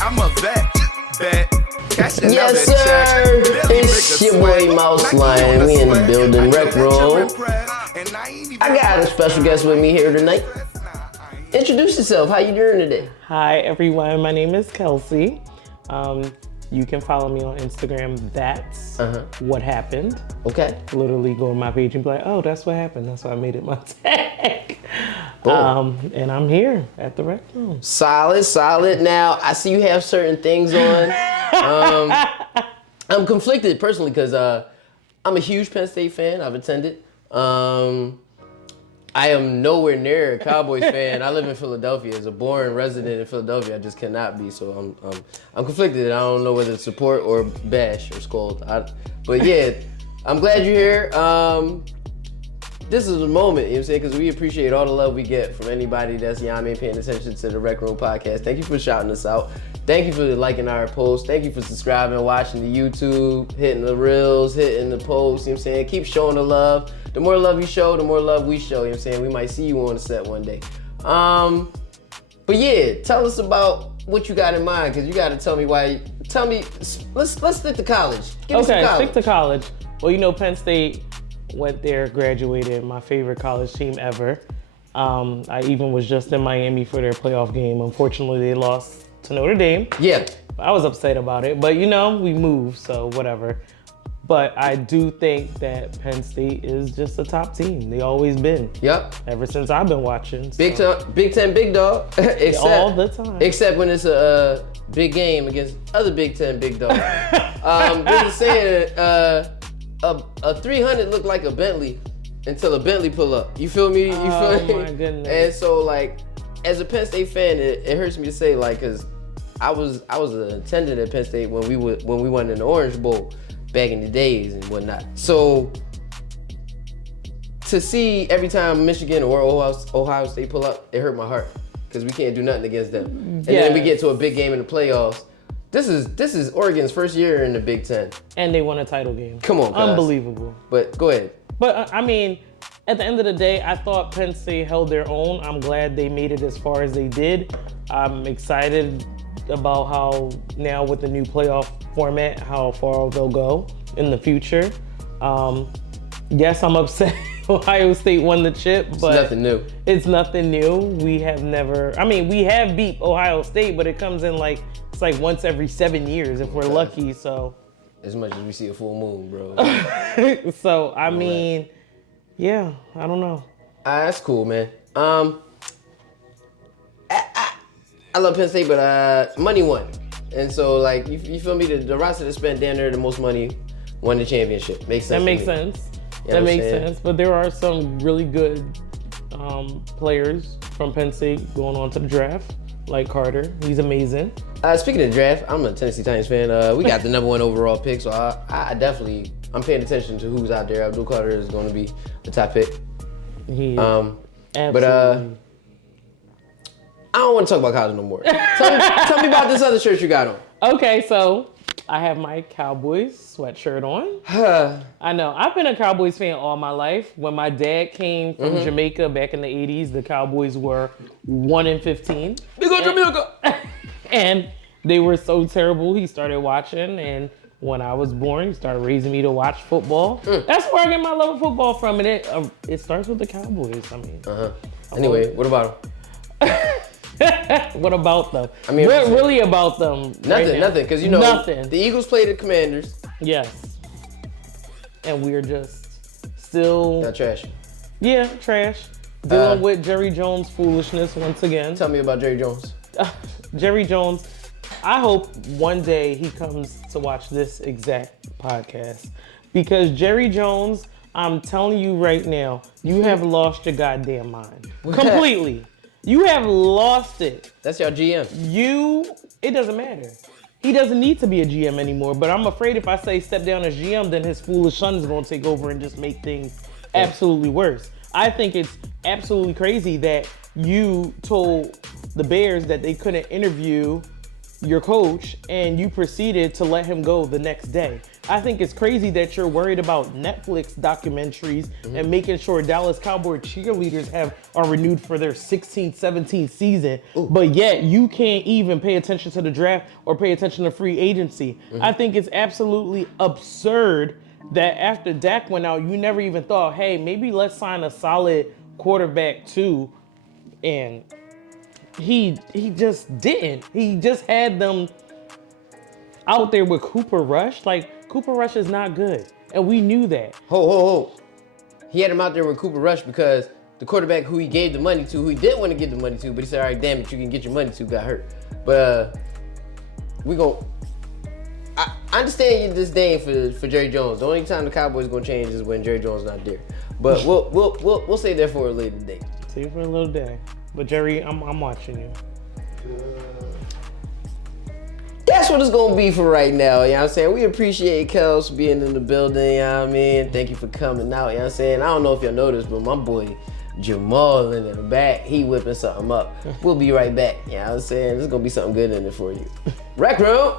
I'm a bet. Yes, sir. It's your boy Mouse Lion. We in the building, Rec Room. I got a special guest with me here tonight. Introduce yourself. How you doing today? Hi, everyone. My name is Kelz. You can follow me on Instagram. That's what happened. Okay. Literally go to my page and be like, oh, that's what happened. That's why I made it my tag. And I'm here at the Rec Room. Solid. Now, I see you have certain things on. I'm conflicted personally because I'm a huge Penn State fan. I've attended. I am nowhere near a Cowboys fan. I live in Philadelphia. As a born resident in Philadelphia, I just cannot be. So I'm conflicted. I don't know whether to support or bash or scold. But yeah, I'm glad you're here. This is a moment, you know what I'm saying? Because we appreciate all the love we get from anybody that's, paying attention to the Rec Room podcast. Thank you for shouting us out. Thank you for liking our posts. Thank you for subscribing, watching the YouTube, hitting the reels, hitting the posts, you know what I'm saying? Keep showing the love. The more love you show, the more love we show, you know what I'm saying? We might see you on the set one day. But yeah, tell us about what you got in mind, because you got to tell me, let's stick to college. Give me some college. Stick to college. Well, Penn State went there, graduated, my favorite college team ever. I even was just in Miami for their playoff game. Unfortunately, they lost to Notre Dame. Yeah. I was upset about it, but we moved, so whatever. But I do think that Penn State is just a top team. They always been. Yep. Ever since I've been watching. Big Ten, big dog. All the time. Except when it's a big game against other Big Ten big dogs. There's a saying, a 300 look like a Bentley until a Bentley pull up. You feel me? Oh my goodness. And so as a Penn State fan, it hurts me to say cause I was an attendant at Penn State when we won in the Orange Bowl back in the days and whatnot. So to see every time Michigan or Ohio State pull up, it hurt my heart because we can't do nothing against them. And then we get to a big game in the playoffs. This is Oregon's first year in the Big Ten. And they won a title game. Come on, guys. Unbelievable. But go ahead. But at the end of the day, I thought Penn State held their own. I'm glad they made it as far as they did. I'm excited about how now with the new playoff format, how far they'll go in the future. Yes, I'm upset Ohio State won the chip, but it's nothing new. It's nothing new. We have we have beat Ohio State, but it comes in it's like once every 7 years if we're lucky, so. As much as we see a full moon, bro. So, I don't know. That's cool, man. I love Penn State, but money won. And so, you feel me? The roster that spent down there the most money won the championship. Makes sense. That makes sense. You know that makes sense. But there are some really good players from Penn State going on to the draft, like Carter. He's amazing. Speaking of draft, I'm a Tennessee Titans fan. We got the number 1 overall pick, so I'm paying attention to who's out there. Abdul Carter is going to be the top pick. He is. Absolutely. But I don't want to talk about college no more. Tell me about this other shirt you got on. Okay, so I have my Cowboys sweatshirt on. I know. I've been a Cowboys fan all my life. When my dad came from Jamaica back in the 80s, the Cowboys were 1-15. Big old Jamaica! And they were so terrible, he started watching, and when I was born, he started raising me to watch football. That's where I get my love of football from, and it starts with the Cowboys. Anyway, what about them? What about them? What really about them? Nothing, because nothing. The Eagles play the Commanders. Yes. And we're just still... Not trash. Yeah, trash. Dealing with Jerry Jones' foolishness once again. Tell me about Jerry Jones. Jerry Jones, I hope one day he comes to watch this exact podcast. Because Jerry Jones, I'm telling you right now, you have lost your goddamn mind. Completely. You have lost it. That's your GM. It doesn't matter. He doesn't need to be a GM anymore, but I'm afraid if I say step down as GM, then his foolish son is going to take over and just make things absolutely worse. I think it's absolutely crazy that you told the Bears that they couldn't interview your coach and you proceeded to let him go the next day. I think it's crazy that you're worried about Netflix documentaries and making sure Dallas Cowboy cheerleaders are renewed for their 16th, 17th season, but yet you can't even pay attention to the draft or pay attention to free agency. I think it's absolutely absurd that after Dak went out, you never even thought, hey, maybe let's sign a solid quarterback too, and he just didn't. He just had them out there with Cooper Rush. Like, Cooper Rush is not good, and we knew that. Ho. He had him out there with Cooper Rush because the quarterback who he gave the money to, who he didn't want to give the money to, but he said, all right, damn it, you can get your money to, got hurt. But I understand your disdain for Jerry Jones. The only time the Cowboys gonna change is when Jerry Jones not there. But we'll say that for a later date. See you for a little day. But Jerry, I'm watching you. That's what it's gonna be for right now, you know what I'm saying? We appreciate Kelz being in the building, you know what I mean? Thank you for coming out, you know what I'm saying? I don't know if y'all noticed, but my boy Jamal in the back, he whipping something up. We'll be right back, you know what I'm saying? There's gonna be something good in it for you. Rec Room!